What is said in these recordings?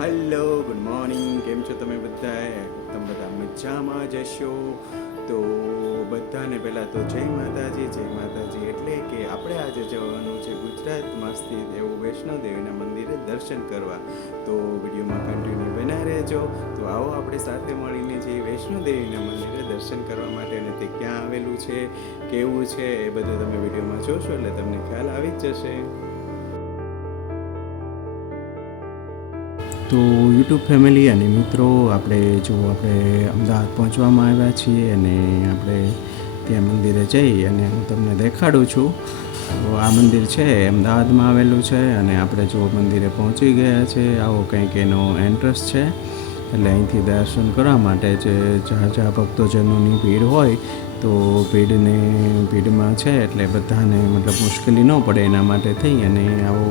Hello, good morning. કેમ છો તમે બધા તમે બધા મજામાં જશો તો બધાને પહેલાં તો જય માતાજી જય માતાજી. એટલે કે આપણે આજે જવાનું છે ગુજરાતમાં સ્થિત એવું વૈષ્ણોદેવીના મંદિરે દર્શન કરવા. તો વિડીયોમાં કન્ટિન્યુ બના રહેજો. તો આવો આપણે સાથે મળીને જે વૈષ્ણોદેવીના મંદિરે દર્શન કરવા માટે અને તે ક્યાં આવેલું છે, કેવું છે, એ બધું તમે વિડીયોમાં જોશો એટલે તમને ખ્યાલ આવી જ જશે. તો યુટ્યુબ ફેમિલી અને મિત્રો, આપણે જો આપણે અમદાવાદ પહોંચવામાં આવ્યા છીએ અને આપણે ત્યાં મંદિરે જઈ અને હું તમને દેખાડું છું. તો આ મંદિર છે, અમદાવાદમાં આવેલું છે અને આપણે જો મંદિરે પહોંચી ગયા છે, આવો કંઈક એનો એન્ટ્રસ છે. એટલે અહીંથી દર્શન કરવા માટે જે જ્યાં જ્યાં ભક્તોજનોની ભીડ હોય તો ભીડને, ભીડમાં છે એટલે બધાને મતલબ મુશ્કેલી ન પડે એના માટે થઈ અને આવો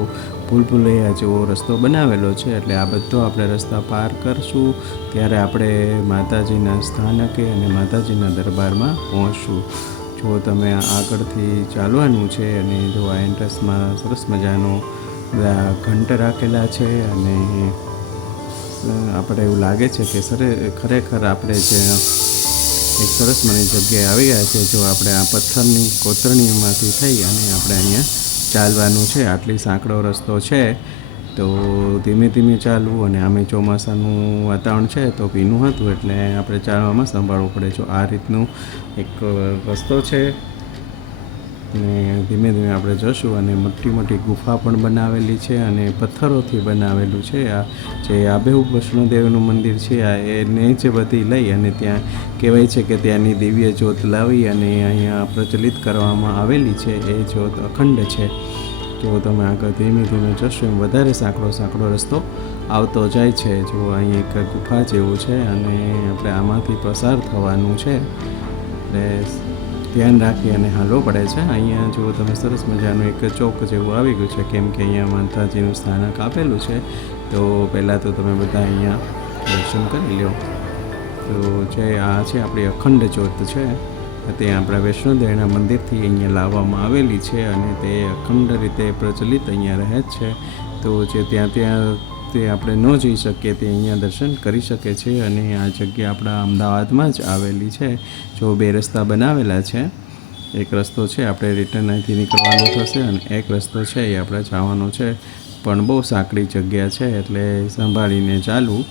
ભૂલ ભૂલૈયા જેવો રસ્તો બનાવેલો છે. એટલે આ બધો આપણે રસ્તા પાર કરશું, ત્યારે આપણે માતાજીના સ્થાનકે અને માતાજીના દરબારમાં પહોંચશું. જો તમે આગળથી ચાલવાનું છે અને જો આ એન્ટ્રન્સમાં સરસ મજાનો ઘંટ રાખેલા છે અને આપણે એવું લાગે છે કે સરે, ખરેખર આપણે જે એક સરસ મને જગ્યાએ આવી ગયા છે. જો આપણે આ પથ્થરની, કોતરણીમાંથી થઈ અને આપણે અહીંયા ચાલવાનું છે, આટલી સાંકડો રસ્તો છે, તો ધીમે ધીમે ચાલવું અને આમે ચોમાસાનું વાતાવરણ છે, તો ભીનું હતું એટલે આપણે ચાલવામાં સંભાળવું પડે. જો આ રીતનું એક રસ્તો છે અને ધીમે ધીમે આપણે જશું અને મોટી મોટી ગુફા પણ બનાવેલી છે અને પથ્થરોથી બનાવેલું છે. આ જે આબેહુ વૈષ્ણોદેવનું મંદિર છે, આ એને જ બધી લઈ અને ત્યાં કહેવાય છે કે ત્યાંની દિવ્ય જ્યોત લાવી અને અહીંયા પ્રચલિત કરવામાં આવેલી છે. એ જ્યોત અખંડ છે. તો તમે આગળ ધીમે ધીમે જશો એમ વધારે સાંકડો સાંકડો રસ્તો આવતો જાય છે. જો અહીં એક ગુફા જેવું છે અને આપણે આમાંથી પસાર થવાનું છે. એટલે ધ્યાન રાખી અને હાલવો પડે છે. અહીંયા જો તમે સરસ મજાનું એક ચોક જેવું આવી ગયું છે, કેમ કે અહીંયા માતાજીનું સ્થાનક આપેલું છે. તો પહેલાં તો તમે બધા અહીંયા દર્શન કરી લો તો જે આ છે આપણી અખંડ જ્યોત છે, તે આપણા વૈષ્ણોદેવના મંદિરથી અહીંયા લાવવામાં આવેલી છે અને તે અખંડ રીતે પ્રચલિત અહીંયા રહે જ છે. તો જે ત્યાં ત્યાં તે આપણે ન જઈ શકીએ તે અહીંયા દર્શન કરી શકે છે અને આ જગ્યા આપણા અમદાવાદમાં જ આવેલી છે. જો બે રસ્તા બનાવેલા છે, એક રસ્તો છે, આપણે રિટર્ન અહીંથી નીકળવાનો થશે અને એક રસ્તો છે, એ આપણે જવાનો છે. પણ બહુ સાંકડી જગ્યા છે, એટલે સંભાળીને ચાલવું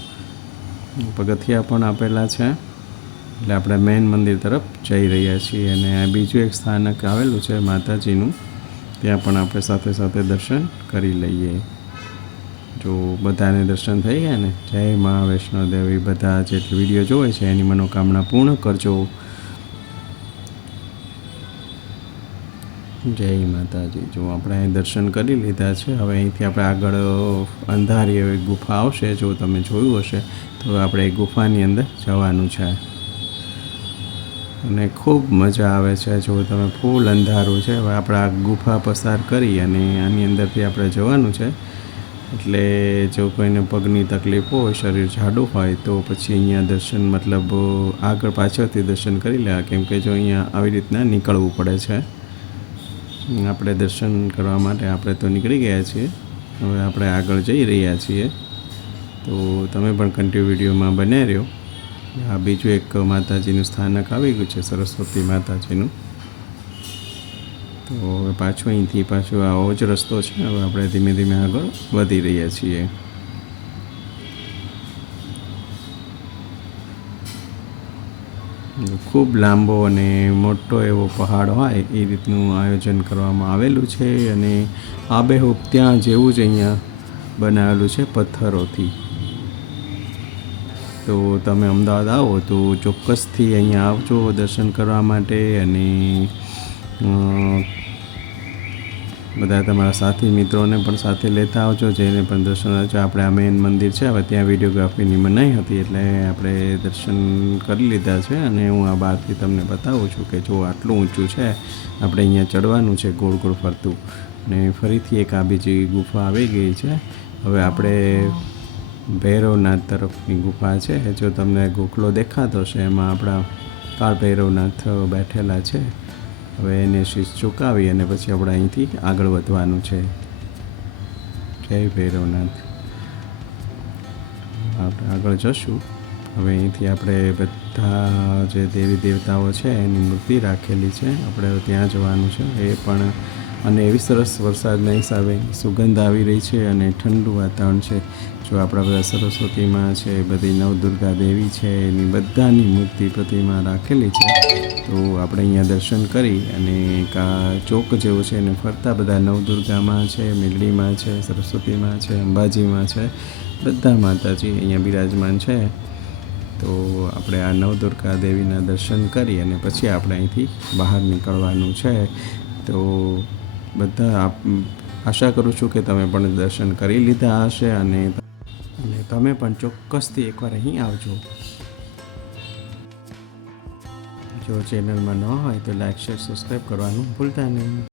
પગથિયા પણ આપેલા છે, એટલે આપણે મેઇન મંદિર તરફ જઈ રહ્યા છીએ અને આ બીજું એક સ્થાનક આવેલું છે માતાજીનું. ત્યાં પણ આપણે સાથે સાથે દર્શન કરી લઈએ. જો બધાને દર્શન થઈ ગયા ને? જય મા વૈષ્ણોદેવી. બધા જે વીડિયો જોવે છે, એની મનોકામના પૂર્ણ કરજો. જય માતાજી. જો આપણે અહીં દર્શન કરી લીધા છે, હવે અહીંથી આપણે આગળ અંધારી એવી ગુફા આવશે, જો તમે જોયું હશે, તો આપણે એ ગુફાની અંદર જવાનું છે. અને ખૂબ મજા આવે છે, જો તમે ફૂલ અંધારું છે, હવે આપણે આ ગુફા પસાર કરી અને આની અંદરથી આપણે જવાનું છે. એટલે જો કોઈને પગની તકલીફ હોય, શરીર જાડું હોય, તો પછી અહીંયા દર્શન મતલબ આગળ પાછળથી દર્શન કરી લેવા કેમ કે જો અહીંયા આવી રીતના નીકળવું પડે છે. આપણે દર્શન કરવા માટે આપણે તો નીકળી ગયા છીએ. હવે આપણે આગળ જઈ રહ્યા છીએ. તો તમે પણ કન્ટિન્યુ વિડીયોમાં બન્યા રહ્યો. આ બીજું એક માતાજીનું સ્થાનક આવી ગયું છે, સરસ્વતી માતાજીનું. તો હવે પાછું અહીંથી પાછો આવો જ રસ્તો છે. હવે આપણે ધીમે ધીમે આગળ વધી રહ્યા છીએ. ખૂબ લાંબો અને મોટો એવો પહાડ હોય એ રીતનું આયોજન કરવામાં આવેલું છે અને આબેહૂબ ત્યાં જેવું જ અહીંયા બનાવેલું છે પથ્થરોથી. તો તમે અમદાવાદ આવો તો ચોક્કસથી અહીંયા આવજો દર્શન કરવા માટે અને બધા તમારા સાથી મિત્રોને પણ સાથે લેતા આવજો, જેને પણ દર્શન આવજો આપણે આ મેઇન મંદિર છે, હવે ત્યાં વિડીયોગ્રાફીની મનાઈ હતી, એટલે આપણે દર્શન કરી લીધા છે. અને હું આ બહારથી તમને બતાવું છું કે જો આટલું ઊંચું છે, આપણે અહીંયા ચડવાનું છે ગોળ ગોળ ફરતું. ને ફરીથી એક આ બીજી ગુફા આવી ગઈ છે. હવે આપણે ભૈરવનાથ તરફની ગુફા છે. જો તમને ગોખલો દેખાતો છે એમાં આપણા કાળ ભૈરવનાથ બેઠેલા છે. હવે એને શીશ ચૂકાવી અને પછી આપણે અહીંથી આગળ વધવાનું છે. જય ભૈરવનાથ. આપણે આગળ જશું. હવે અહીંથી આપણે બધા જે દેવી દેવતાઓ છે એની મૂર્તિ રાખેલી છે. આપણે ત્યાં જવાનું છે. એ પણ અને એવી સરસ વરસાદના હિસાબે સુગંધ આવી રહી છે અને ઠંડુ વાતાવરણ છે. જો આપણા બધા સરસ્વતીમાં છે બધી નવદુર્ગા દેવી છે, એની બધાની મૂર્તિ પ્રતિમા રાખેલી છે, તો આપણે અહીંયા દર્શન કરી અને એક ચોક જેવું છે, એને ફરતા બધા નવદુર્ગામાં છે, મેલડીમાં છે, સરસ્વતીમાં છે, અંબાજીમાં છે, બધા માતાજી અહીંયા બિરાજમાન છે. તો આપણે આ નવદુર્ગા દેવીના દર્શન કરી અને પછી આપણે અહીંથી બહાર નીકળવાનું છે. તો બધા આશા કરું છું કે તમે પણ દર્શન કરી લીધા હશે અને અને તમે પણ ચોક્કસથી એકવાર અહીં આવજો. જો ચેનલમાં ન હોય તો લાઈક, શેર સબસ્ક્રાઈબ કરવાનું ભૂલતા નહીં.